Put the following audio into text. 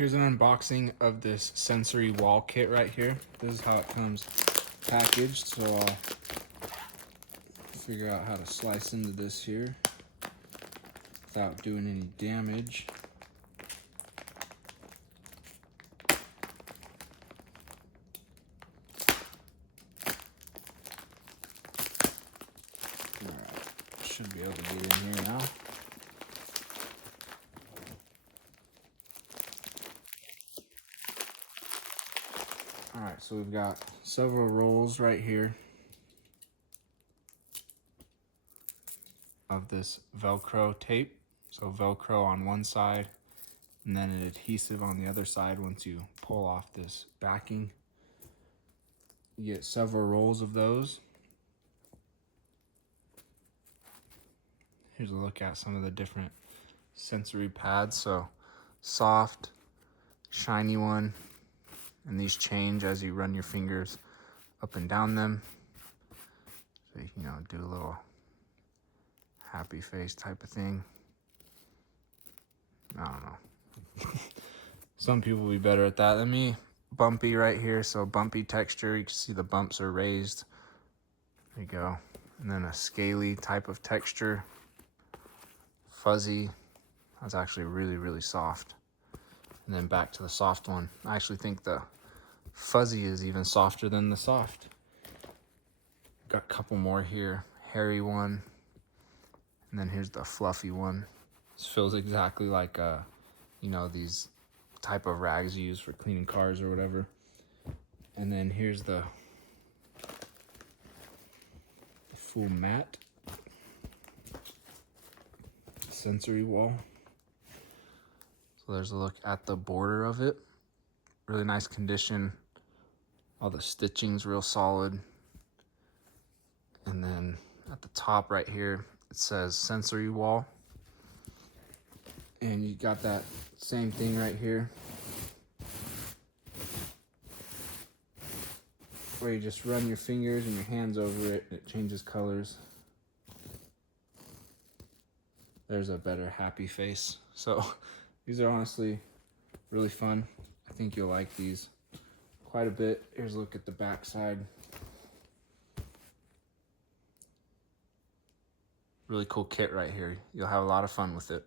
Here's an unboxing of this sensory wall kit right here. This is how it comes packaged, so I'll figure out how to slice into this here without doing any damage. Alright, should be able to get in here now. Alright, so we've got several rolls right here of this Velcro tape. So Velcro on one side and then an adhesive on the other side once you pull off this backing. You get several rolls of those. Here's a look at some of the different sensory pads. So soft, shiny one, and these change as you run your fingers up and down them. So you can, do a little happy face type of thing. I don't know. Some people will be better at that than me. Bumpy right here, so bumpy texture. You can see the bumps are raised. There you go. And then a scaly type of texture. Fuzzy. That's actually really, really soft. And then back to the soft one. I actually think the fuzzy is even softer than the soft. Got a couple more here. Hairy one. And then here's the fluffy one. This feels exactly like, these type of rags you use for cleaning cars or whatever. And then here's the full matte sensory wall. So there's a look at the border of it. Really nice condition. All the stitching's real solid. And then at the top right here, it says sensory wall. And you got that same thing right here, where you just run your fingers and your hands over it and it changes colors. There's a better happy face. So these are honestly really fun. I think you'll like these quite a bit. Here's a look at the back side. Really cool kit right here. You'll have a lot of fun with it.